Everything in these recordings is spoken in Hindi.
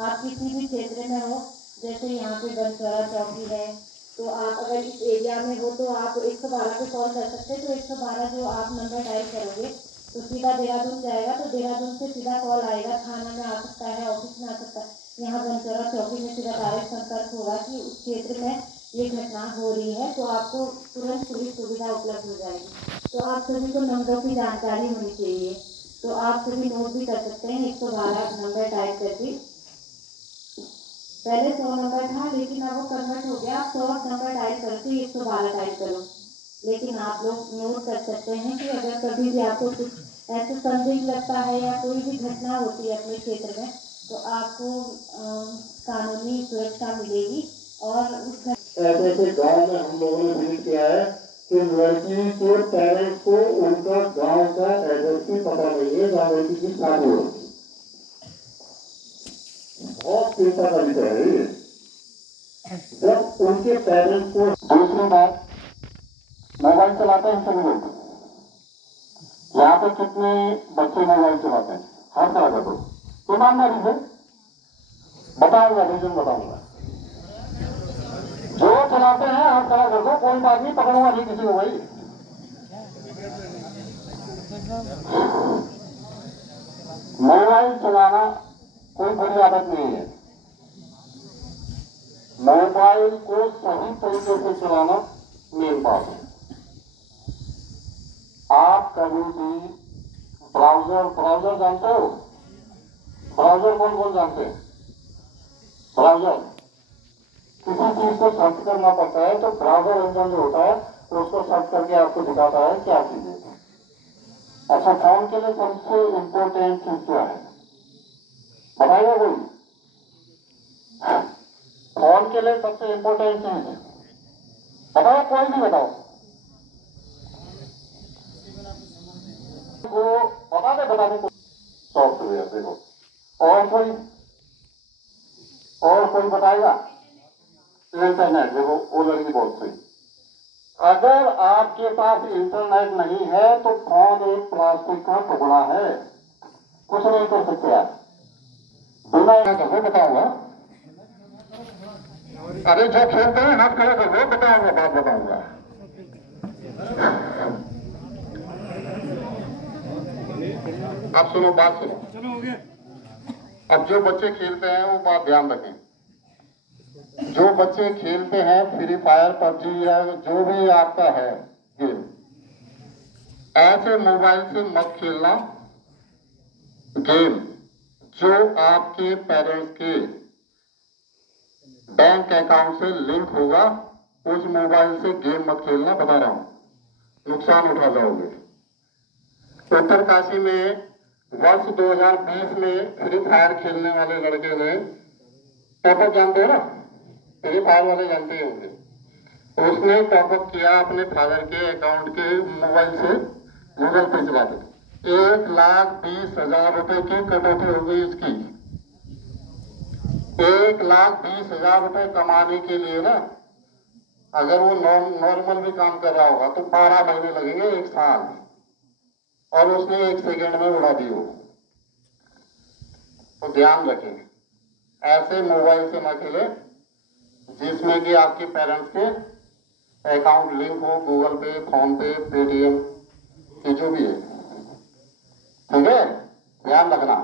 आप किसी भी क्षेत्र में हो, जैसे यहाँ पे बनसोरा चौकी है, तो आप अगर इस एरिया में हो तो आप 112 पे कॉल कर सकते हैं। तो 112 जो आप नंबर डायल करोगे तो सीधा देहरादून जाएगा, तो देहरादून से सीधा कॉल आएगा, थाना में आ सकता है, ऑफिस में आ सकता है, यहाँ बनसोरा चौकी में सीधा डायरेक्ट संपर्क होगा कि उस क्षेत्र में ये घटना हो रही है, तो आपको तुरंत पुलिस सुविधा उपलब्ध हो जाएगी। तो आप सभी को नंबरों की जानकारी होनी चाहिए, तो आप सभी नोट भी कर सकते हैं 112 नंबर डायल करके। पहले 100 नंबर था, लेकिन अब वो कन्वर्ट हो गया, आप 100 नंबर डायल करो तो 112 डायल करो। लेकिन आप लोग नोट कर सकते हैं कि अगर कभी भी आपको कुछ ऐसा संदिग्ध लगता है या कोई भी घटना होती है अपने क्षेत्र में, तो आपको कानूनी सुरक्षा मिलेगी। और उस ऐसे गाँव में हम लोगों ने विजिट किया है कि लड़की के पेरेंट्स को उनका गांव का एड्रेस भी पता नहीं है, जहाँ लड़की की शादी हो। बहुत चिंता का विषय है ये। जब उनके पेरेंट्स को दूसरी बात मोबाइल चलाते हैं सभी लोग। यहाँ पे कितने बच्चे मोबाइल चलाते हैं? हर तरह का। तो ईमानदारी से बताऊंगा, रीजन बताऊंगा। जो चलाते हैं हर तरह कर दो, कोई बात नहीं, पकड़ूंगा नहीं किसी को भाई। मोबाइल चलाना कोई बुरी आदत नहीं है। मोबाइल को सही तरीके से चलाना मेन बात है। आप कभी भी ब्राउजर जानते हो? ब्राउजर कौन कौन जानते हैं? ब्राउजर किसी चीज को सर्च करना पड़ता है, तो ब्राउजर इंजन जो होता है तो उसको सर्च करके आपको दिखाता है क्या चीज है। अच्छा, फोन के लिए सबसे इम्पोर्टेंट चीज क्या है बताइए कोई? फोन के लिए सबसे इम्पोर्टेंट चीज बताओ, कोई भी बताओ। वो बता दे सॉफ्टवेयर देखो। और कोई बताएगा? इंटरनेट देखो, वो लड़की बहुत सही। अगर आपके पास इंटरनेट नहीं है तो फोन एक प्लास्टिक का टुकड़ा है, कुछ नहीं कर सकते आप बिना करके। बताऊंगा, अरे जो खेलते हैं हाथ खड़ा कर दो, बताऊंगा, बात बताऊंगा। अब सुनो, बात सुनो। अब जो बच्चे खेलते हैं वो बात ध्यान रखें। जो बच्चे खेलते हैं फ्री फायर, पबजी या जो भी आपका है गेम, ऐसे मोबाइल से मत खेलना गेम जो आपके पेरेंट्स के बैंक अकाउंट से लिंक होगा। उस मोबाइल से गेम मत खेलना, बता रहा हूं, नुकसान उठा जाओगे। उत्तरकाशी में वर्ष 2020 में फ्री फायर खेलने वाले लड़के ने, टॉपअप जानते हो ना, फ्री फायर वाले जानते ही होंगे, उसने टॉपअप किया अपने फादर के अकाउंट के मोबाइल से, गूगल पे चला के 1,20,000 रुपए की कटौती हो गई उसकी। 1,20,000 रुपए कमाने के लिए ना, अगर वो नॉर्मल भी काम कर रहा होगा तो 12 महीने लगेंगे, 1 साल, और उसने 1 सेकेंड में उड़ा दी हो। तो ध्यान रखें, ऐसे मोबाइल से ना खेले जिसमें कि आपके पेरेंट्स के अकाउंट लिंक हो, गूगल पे, फोन पे, पेटीएम, ये जो भी है, ठीक है, ध्यान रखना।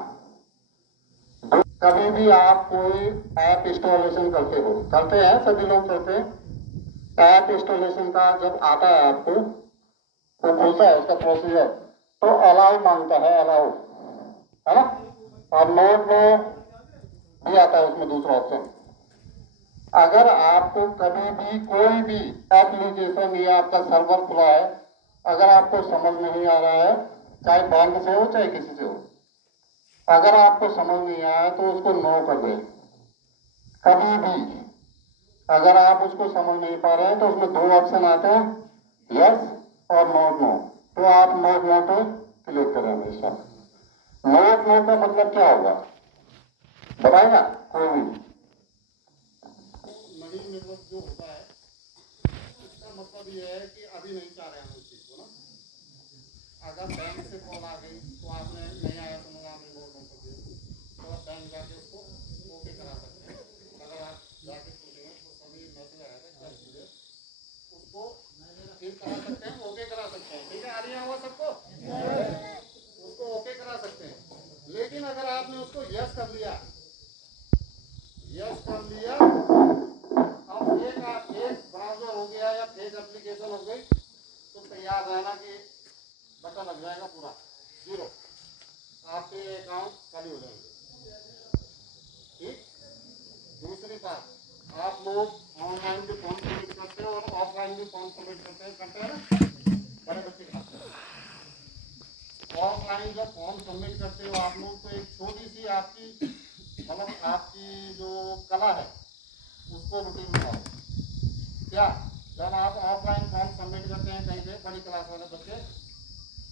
कभी भी आप कोई ऐप इंस्टॉलेशन करते हैं, सभी लोग करते हैं। ऐप इंस्टॉलेशन का जब आता है आपको, तो खुलता है उसका प्रोसीजर, तो अलाउ मांगता है, अलाउ, है ना। और नोट में भी आता है उसमें दूसरा ऑप्शन। अगर आपको कभी भी कोई भी एप्लीकेशन या आपका सर्वर खुला है, अगर आपको समझ नहीं आ रहा है, चाहे बैंक से हो चाहे किसी से हो, अगर आपको समझ नहीं आया तो उसको नो कर दें। कभी भी अगर आप उसको समझ नहीं पा रहे हैं तो उसमें 2 ऑप्शन आते हैं, यस और नॉट नो, तो आप नॉट नो पे क्लिक करें हमेशा। नॉट नो का मतलब क्या होगा बताएगा कोई भी? नहीं, नेटवर्क जो होता है इसका मतलब ये है कि अभी नहीं चाह रहे हैं उस चीज को ना। अगर बैंक से कॉल आ गई तो आपने नहीं आया, तो आपने नोट कर दिया, तो आप बैंक जाके उसको ओके यस कर लिया। अब एक ब्राउजर हो गया या फेक एप्लीकेशन हो गई तो तैयार रहना कि बटन लग जाएगा पूरा 0, आपके अकाउंट खाली हो जाएंगे। ठीक। दूसरी बात, आप लोग ऑनलाइन भी फॉर्म सबमिट करते हैं और ऑफलाइन भी फॉर्म सबमिट करते हैं ना बड़े बच्चे खाते हैं। ऑफलाइन जब फॉर्म सबमिट करते हो आप लोग तो एक छोटी सी आपकी मतलब आपकी जो कला है उसको रूटीन बनाओ। क्या जब आप ऑफलाइन फॉर्म सबमिट करते हैं कहीं पे बड़ी क्लास वाले बच्चे,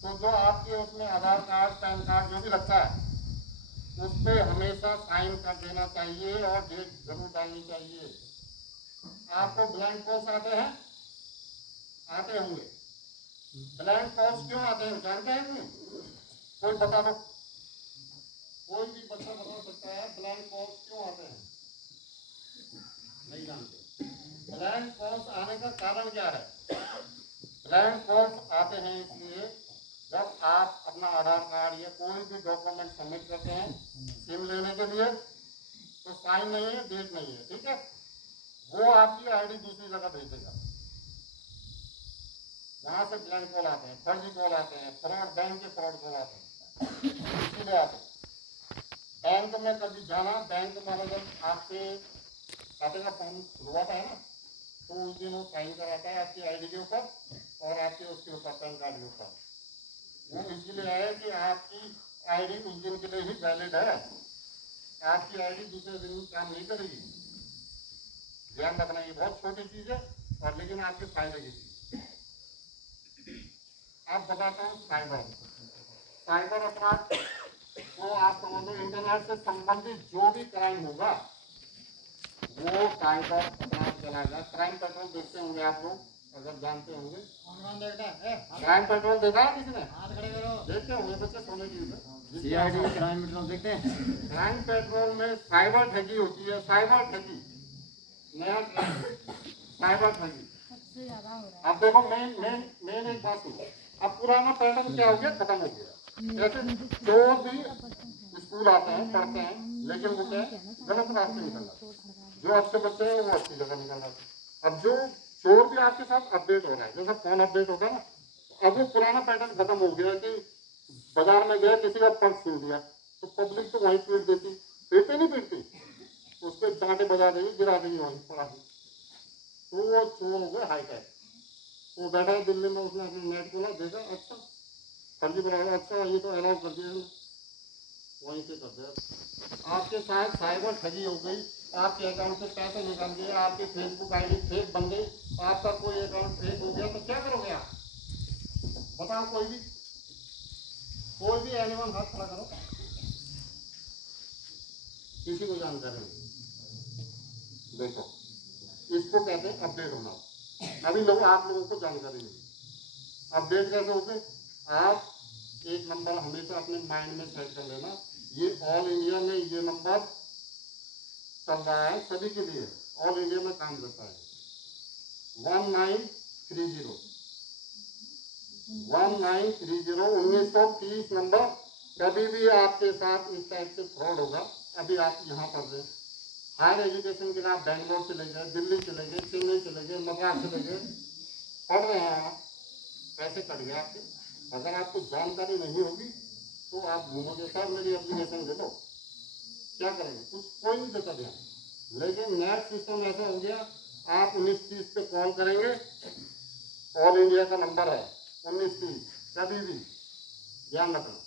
तो जो आपके उसमें आधार कार्ड पैन कार्ड जो भी लगता है उस पर हमेशा साइन कर देना चाहिए और डेट जरूर डालनी चाहिए। आपको ब्लैंक पोस्ट आते हैं, आते होंगे। ब्लैंक पोस्ट क्यों आते हैं जानते हैं नहीं? कोई बता दो, कोई भी बच्चा बता सकता है ब्लैंक पोस्ट क्यों आते हैं? नहीं जानते। ब्लैंक पोस्ट आने का कारण क्या है? ब्लैंक पोस्ट आते हैं इसलिए जब आप अपना आधार कार्ड या कोई भी डॉक्यूमेंट सबमिट करते हैं सिम लेने के लिए, तो साइन नहीं है, डेट नहीं है, ठीक है, वो आपकी आईडी दूसरी जगह भेजेगा। वहां से ब्लैंक कॉल आते हैं, फर्जी कॉल आते हैं, फ्रॉड बैंक के फ्रॉड कॉल आते हैं, इसीलिए आते हैं। बैंक में कभी जाना, बैंक वाला जब आपके खाते का फॉर्म खुलवाता है ना तो उस दिन वो साइन कराता है आपकी आईडी के ऊपर और आपके उसके ऊपर पैन कार्ड के ऊपर। वो इसलिए है कि आपकी आईडी उस दिन के लिए ही वैलिड है, आपकी आईडी दूसरे दिन काम नहीं करेगी। ध्यान रखना, ये बहुत छोटी चीज है और लेकिन आपके फायदे की चीज। अब बताता हूँ साइबर अपराध तो आप समझो इंटरनेट से संबंधित जो भी क्राइम होगा वो साइबर अपराध चलाएगा। क्राइम पेट्रोल देखते होंगे आप लोग, अगर जानते होंगे। क्राइम पेट्रोल देखा है किसी ने? देखते होंगे बच्चे सोने की CID क्राइम पेट्रोल देखते हैं। क्राइम पेट्रोल में साइबर ठगी होती है, साइबर ठगी, नया साइबर ठगी। अब देखो मेन एक बात सुनो, अब पुराना पैटर्न क्या हो गया, खत्म हो गया। जैसे चोर भी स्कूल आते हैं, पढ़ते हैं, लेकिन वो क्या गलत रास्ते निकल जाते हैं। जो अच्छे बच्चे हैं वो अच्छी जगह निकल जाते हैं। अब जो चोर भी आपके साथ अपडेट हो रहा है, जैसा फोन अपडेट होगा ना, अब वो पुराना पैटर्न खत्म हो गया कि बाजार में गया किसी का पर्स छीन लिया तो पब्लिक तो वहीं पीट देती, पीटते नहीं पीटती, उसके डांटे बजा देगी, गिरा देगी वहीं पड़ा। तो वो चोर हो गए हाईटेक। वो बैठा है दिल्ली में, उसने अपने नेट खोला, देखा अच्छा फर्जी बना, अच्छा ये तो अलाउ कर दिया, वहीं से कर दिया। आपके साथ साइबर ठगी हो गई, आपके अकाउंट से पैसे निकल गए, आपकी फेसबुक आईडी फेक बन गई, आपका कोई अकाउंट फेक हो गया, तो क्या करोगे आप? बताओ, कोई भी एनिमल हाथ खड़ा करो, किसी को जानकारी नहीं। देखो इसको कहते हैं अपडेट होना। अभी लोग आप लोगों को जानकारी नहीं। अपडेट कैसे होते? आप एक नंबर हमेशा अपने माइंड में सेट कर लेना, ये ऑल इंडिया में ये नंबर चल रहा है सभी के लिए, ऑल इंडिया में काम करता है। 1930 1930 नंबर। कभी भी आपके साथ इस टाइप से फ्रॉड होगा, अभी आप यहाँ पढ़ रहे हैं, हायर एजुकेशन के लिए आप बेंगलोर चले गए, दिल्ली चले गए, चेन्नई चले गए, मद्रास चले गए, पढ़ रहे हैं आप, पैसे कट गए आपके। अगर आपको जानकारी नहीं होगी तो आप घूमोगे, सर मेरी एप्लीकेशन दे दो, क्या करेंगे? कुछ कोई नहीं देता ध्यान। लेकिन नेट सिस्टम ऐसा हो गया, आप 1930 पे कॉल करेंगे, ऑल इंडिया का नंबर है 1930, कभी भी ध्यान रखना।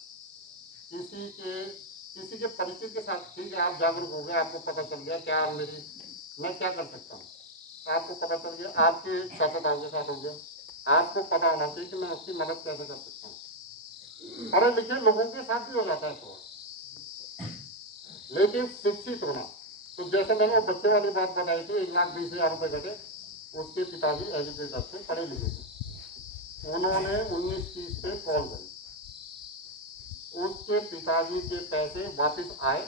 किसी के परिचित के साथ, ठीक है आप जागरूक हो गए, आपको पता चल गया क्या मैं क्या कर सकता हूँ, आपको पता चल गया, आपके चाचाताओं के साथ हो गया, आपको पता होना चाहिए कि मैं उसकी मदद कैसे कर सकता हूँ। पढ़े लिखे लोगों के साथ भी हो जाता है तो, लेकिन शिक्षित होना। तो जैसे मैंने वो बच्चे वाली बात बताई थी, 1,20,000 रुपये घटे, उसके पिताजी एजुकेटर थे, पढ़े लिखे थे, उन्होंने 1930 पे कॉल करी, उसके पिताजी के पैसे वापस आए,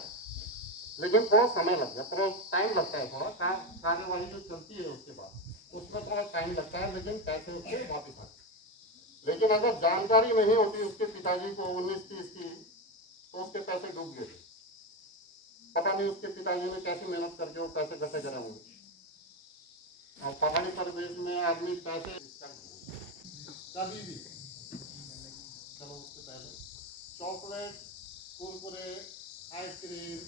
लेकिन थोड़ा समय लग गया, थोड़ा टाइम लगता है, थोड़ा कार्यवाही जो चलती है उसके बाद उसमें थोड़ा टाइम लगता है, लेकिन पैसे उसके वापस आए। लेकिन अगर जानकारी नहीं होती उसके पिताजी को 1930 की, तो उसके पैसे डूब गए। पता नहीं उसके पिताजी ने कैसे मेहनत करके वो पैसे इकट्ठे करे होंगे। और पहाड़ी परिवेश में आदमी पैसे कभी भी, चलो उससे पहले चॉकलेट, कुरकुरे, आइसक्रीम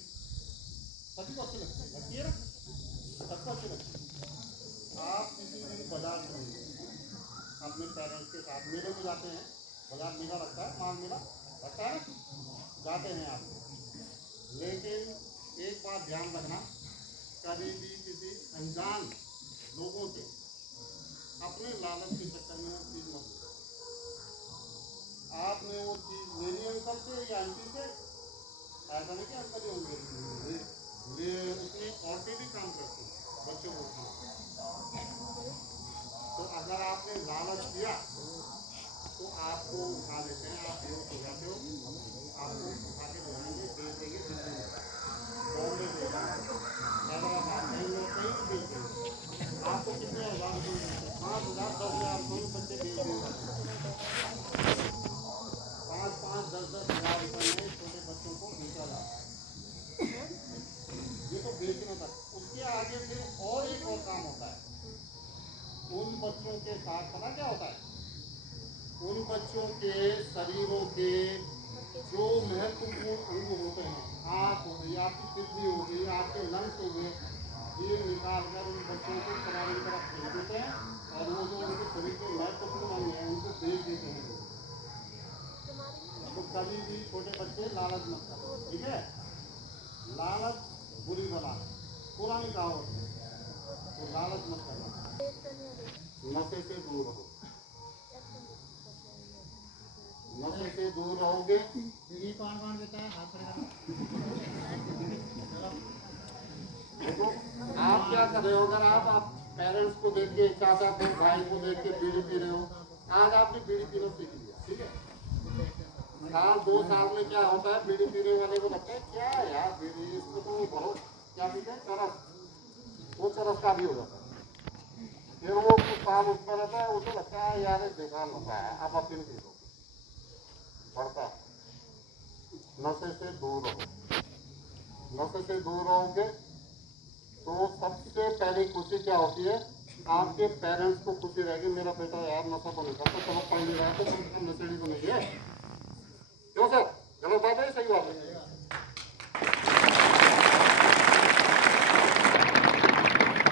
सभी को अच्छी लगती है ना, सबको अच्छी लगती है। आप किसी भी बाजार में अपने पेरेंट्स के साथ मेले में जाते हैं, बाजार मेला लगता है, माल मेला लगता है ना, जाते हैं आप, लेकिन एक बात ध्यान रखना, कभी भी किसी अनजान लोगों से अपने लालच के चक्कर में वो चीज़ मत लो। आपने वो चीज़ मेरी अंकल से या आंटी से, ऐसा नहीं कि अंकल ही होंगे, ये उसमें औरतें भी काम करती हैं बच्चों को खाना। तो अगर आपने लालच किया तो आपको उठा लेते हैं, आप बेहोश हो जाते हो, आपको उठा के जाएंगे, बेच देंगे दिल्ली में, बॉम्बे देगा, हैदराबाद, बेंगलोर, कहीं भी बेच देंगे। आपको कितने हजार देंगे? 5,000, 10,000 दोनों बच्चे बेच देंगे। 5-5, 10-10 हज़ार रुपये में छोटे बच्चों को बेचा जाता है। ये तो बेचने तक, उसके आगे फिर और एक और काम होता है। उन बच्चों के साथ पता क्या होता है, उन बच्चों के शरीरों के जो महत्वपूर्ण अंग होते हैं, आँख हो गई, आपकी किडनी हो गई, आपके लंग्स हो गए, ये निकाल कर उन बच्चों को कबाड़ी की तरफ भेज देते हैं और वो जो उनके शरीर के महत्वपूर्ण अंग हैं उनको बेच देते हैं। तो कभी भी छोटे बच्चे लालच मत करो, ठीक है? लालच बुरी बला है, पुरानी कहावत है, तो लालच मत करना। नशे से दूर रहो, नशे से दूर रहोगे। ये कौन देता है? देखो आप क्या कर रहे हो, अगर आप पेरेंट्स को देख के, चाचा को, भाई को देख के बीड़ी पी रहे हो, आज आपने बीड़ी पीना सीख लिया, ठीक है? साल 2 साल में क्या होता है, बीड़ी पीने वाले को लगता है क्या यार बीड़ी, इसको तो बहुत क्या पीते हैं, चरस, वो चरस का भी हो जाता है। फिर वो कुछ साल उसमें रहता है, उसे लगता है यार बेकार नशा है, अब अपनी पी लो, बढ़ता है। नशे से दूर रहो, नशे से दूर रहोगे तो सबसे पहली खुशी क्या होती है, आपके पेरेंट्स को खुशी रहेगी, मेरा बेटा यार नशा तो नहीं करता, चलो पढ़ नहीं रहा है तो कम नशेड़ी तो नहीं है। क्यों सर, गलत बात है, सही बात है?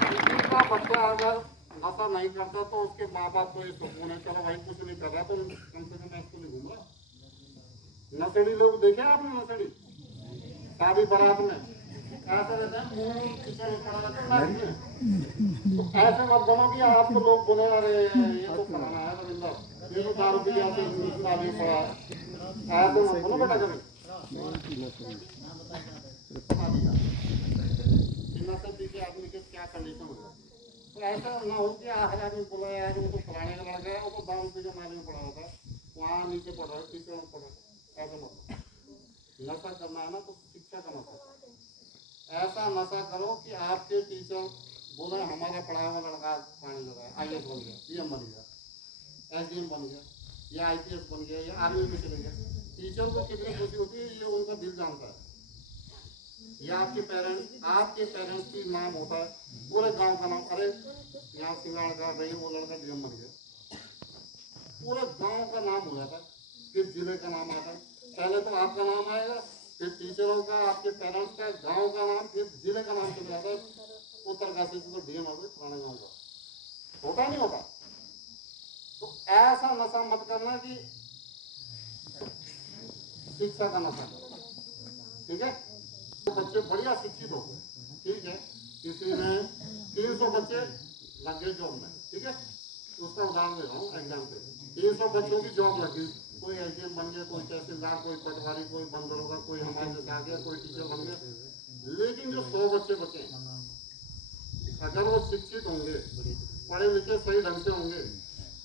किसी का बच्चा अगर नशा नहीं करता तो उसके माँ बाप को ये सुकून है, चलो भाई कुछ नहीं कर रहा तो कम से कम इसको नहीं घूम रहा। नशेड़ी लोग देखे आपने, नशेड़ी शादी बारात में ऐसे रहते हैं, मुंह पीछे पड़ा रहता है, तो ऐसे मत बनो कि आपको लोग बोले अरे ये तो पुराना है रविंदर, ये तो दारू पी जाते शादी पड़ा है, ऐसे मत बोलो बेटा कभी। नशे पी के आदमी के क्या कंडीशन हो जाती है, तो ऐसा ना हो कि हर आदमी बोला यार वो तो पुराने का लड़का है, वो तो दारू पी के नाली में पड़ा होता है, वहाँ नीचे पड़ रहा है, पीछे में पड़ रहा है, ऐसे मत। नशा करना है ना तो शिक्षा का नशा, ऐसा नशा करो कि आपके टीचर बोले हमारा पढ़ा हुआ लड़का पानी लगा है, IAS बन गया, PM बन गया, SDM बन गया, या IPS बन गया, या आर्मी में चले गया। टीचर को कितनी खुशी होती है ये उनका दिल जानता है। या आपके पेरेंट्स की नाम होता है, पूरे गांव का नाम, अरे यहाँ सिंगाड़ का भाई वो लड़का DM बन गया, पूरे गांव का नाम हो जाता है, फिर जिले का नाम आता है, पहले तो आपका नाम आएगा, फिर टीचरों का, आपके पेरेंट्स का, गांव का नाम, फिर जिले का नाम चल जाता है, उत्तरकाशी से तो DM हो गए पुराने गाँव का, होता नहीं होता? तो ऐसा नशा मत करना कि शिक्षा का नशा करो, ठीक है? तो बच्चे बढ़िया शिक्षित हो गए, ठीक है? किसी ने 300 बच्चे लग गए जॉब में, ठीक है? उसका उदाहरण दे रहा हूँ एग्जाम पे, 300 बच्चों की जॉब लगी, कोई SDM बन गया, कोई तहसीलदार, कोई पटवारी, कोई बंदरोगा, कोई हमारे जैसे आ गया, कोई टीचर बन गया। लेकिन जो 100 बच्चे बचे, अगर वो शिक्षित होंगे, पढ़े लिखे सही ढंग से होंगे,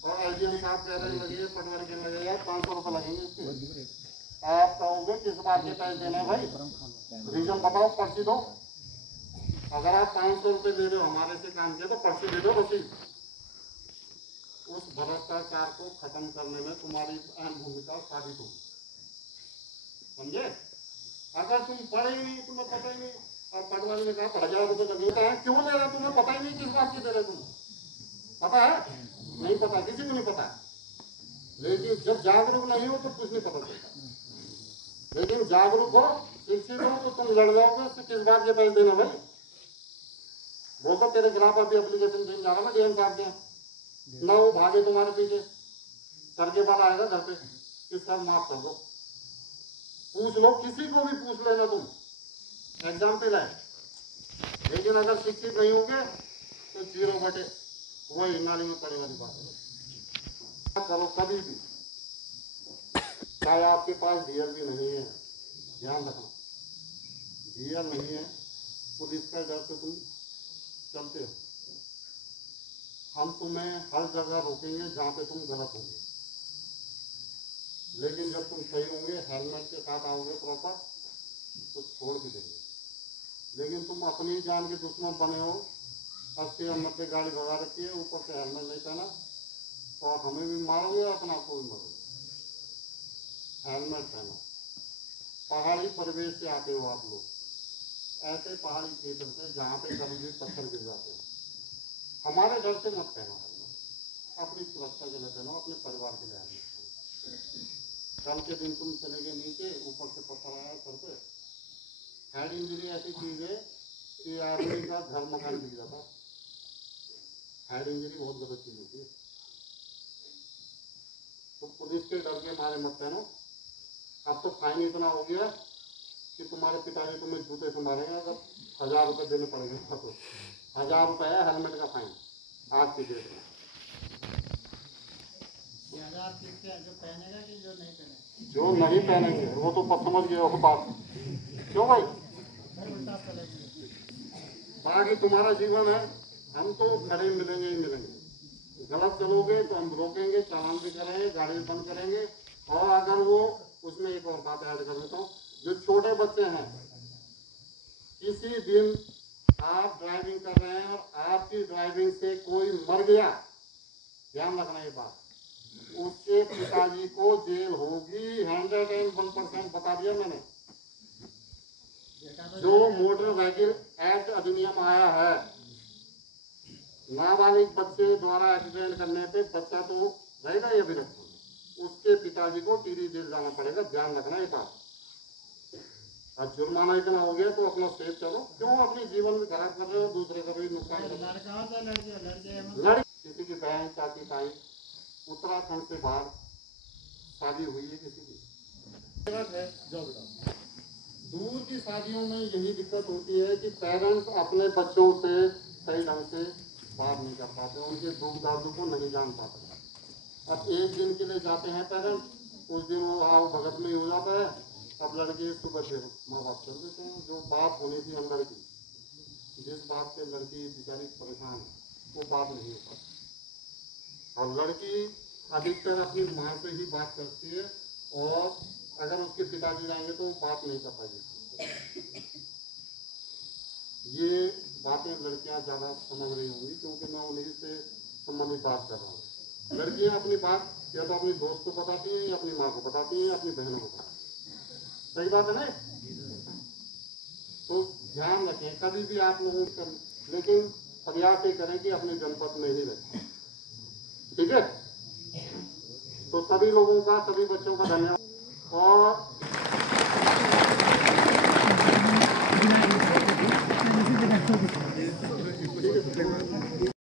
और SDM साहब कह रहे लगे, पटवारी कहने लगे यार 500 रुपये लगेंगे इसके, आप कहोगे किस बात के पैसे देना भाई, रीजन बताओ, पर्ची दो। अगर आप 500 रुपये दे रहे हो हमारे से काम किया तो पर्ची दे दो, रसीद। उस भ्रष्टाचार को खत्म करने में तुम्हारी अहम भूमिका साबित होगी, समझे? अगर तुम पढ़े ही नहीं, तुम्हें पता ही नहीं, और पटवारी ने कहा 1000 रुपये लगेगा है, क्यों ले रहे, तुम्हें पता ही नहीं किस बात की दे रहे तुम, पता है नहीं, पता किसी को नहीं पता। लेकिन जब जागरूक नहीं हो तो कुछ नहीं पता चलता। लेकिन जागरूक हो, शिक्षित हो, तो तुम लड़ जाओगे तो किस बात के पैसे देना भाई। वो तो तेरे खिलाफ अभी एप्लीकेशन देने जा रहा मैं डीएम साहब के, ना वो भागे तुम्हारे पीछे, सर के बाद आएगा घर पे कि सर माफ कर दो। पूछ लो, किसी को भी पूछ लेना तुम, एग्जाम्पल है। लेकिन अगर शिक्षित नहीं होंगे तो 0 बटे वही नाली में पड़े वाली बात है। करो कभी भी, चाहे आपके पास डीएल भी नहीं है, ध्यान रखना, डीएल नहीं है, पुलिस का डर से तुम चलते हो, हम तुम्हें हर जगह रोकेंगे जहाँ पे तुम गलत होंगे। लेकिन जब तुम सही होंगे, हेलमेट के साथ आओगे प्रॉपर, तो छोड़ भी देंगे। लेकिन तुम अपनी जान के दुश्मन बने हो, 80-90 गाड़ी भगा रखी है, ऊपर से हेलमेट नहीं पहना, तो हमें भी मारोगे और अपना आपको भी मारोगे। हेलमेट पहनो। पहाड़ी परिवेश से आते हो आप लोग, ऐसे पहाड़ी क्षेत्र से जहाँ पे कभी भी पत्थर गिर जाते हैं, हमारे डर से मत पहनो हेलमेट, अपनी सुरक्षा के लिए पहनो, अपने परिवार के लिए हेलमेट पहनो। कल के दिन तुम चले गए नीचे, ऊपर से पत्थर आया सर पे, हेड इंजरी ऐसी चीज है कि आदमी का घर मकान गिर जाता है। हेड इंजरी बहुत गलत चीज होती है। तो पुलिस के डर के मारे मत पहनो। अब तो फाइन इतना हो गया कि तुम्हारे पिताजी तुम्हें जूते से मारेंगे अगर 1000 रुपये देने पड़ेंगे। तो 1000 रुपये है हेलमेट का फाइन आज की डेट में। 1000 किसके है, जो पहनेगा कि जो नहीं पहनेगा? जो नहीं पहनेंगे वो तो समझ गए हो बात, क्यों भाई? बाकी तुम्हारा जीवन है, हम तो खड़े मिलेंगे ही मिलेंगे। गलत चलोगे तो हम रोकेंगे, चालान भी करेंगे, गाड़ी बंद करेंगे। और अगर वो, उसमें एक और बात ऐड कर देता हूँ, जो छोटे बच्चे हैं, किसी दिन आप ड्राइविंग कर रहे हैं और आपकी ड्राइविंग से कोई मर गया, ध्यान रखना ये बात, उसके पिताजी को जेल होगी 101% बता दिया मैंने। जो मोटर व्हीकल एक्ट अधिनियम आया है, नाबालिग बच्चे द्वारा एक्सीडेंट करने पे बच्चा तो रहेगा ही अभियुक्त, उसके पिताजी को टीरी जेल जाना पड़ेगा, ध्यान रखना ये बात। और जुर्माना इतना हो गया तो अपना सेफ चलो, क्यों अपने जीवन में खराब कर रहे हो, दूसरे का भी नुकसान कर रहे हो। लड़की किसी की बहन चाची ताई उत्तराखंड से बाहर शादी हुई है किसी की, दूर की शादियों में यही दिक्कत होती है कि पेरेंट्स अपने बच्चों से सही ढंग से बात नहीं कर पाते, उनके दुख दर्द को नहीं जान पाते। अब एक दिन के लिए जाते हैं पेरेंट्स, उस दिन वो आओ भगत में ही हो जाता है। अब लड़के सुबह से माँ बाप चल देते हैं, जो बात होनी थी अंदर की, जिस बात से लड़की बेचारी परेशान है, वो बात नहीं हो पाती। और लड़की अधिकतर अपनी माँ से ही बात करती है, और अगर उसके पिताजी जाएंगे तो बात नहीं कर पाएगी। ये बातें लड़कियां ज़्यादा समझ रही होंगी, क्योंकि मैं उन्हीं से संबंधित बात कर रहा हूँ। लड़कियां अपनी बात या तो अपनी दोस्त को बताती हैं, या अपनी माँ को बताती हैं, या अपनी बहनों को बताती हैं। सही बात है ना? तो ध्यान रखें कभी भी आप लोगों का, लेकिन प्रयास ये करें कि अपने जनपद में ही रहें, ठीक है? तो सभी लोगों का, सभी बच्चों का धन्यवाद। और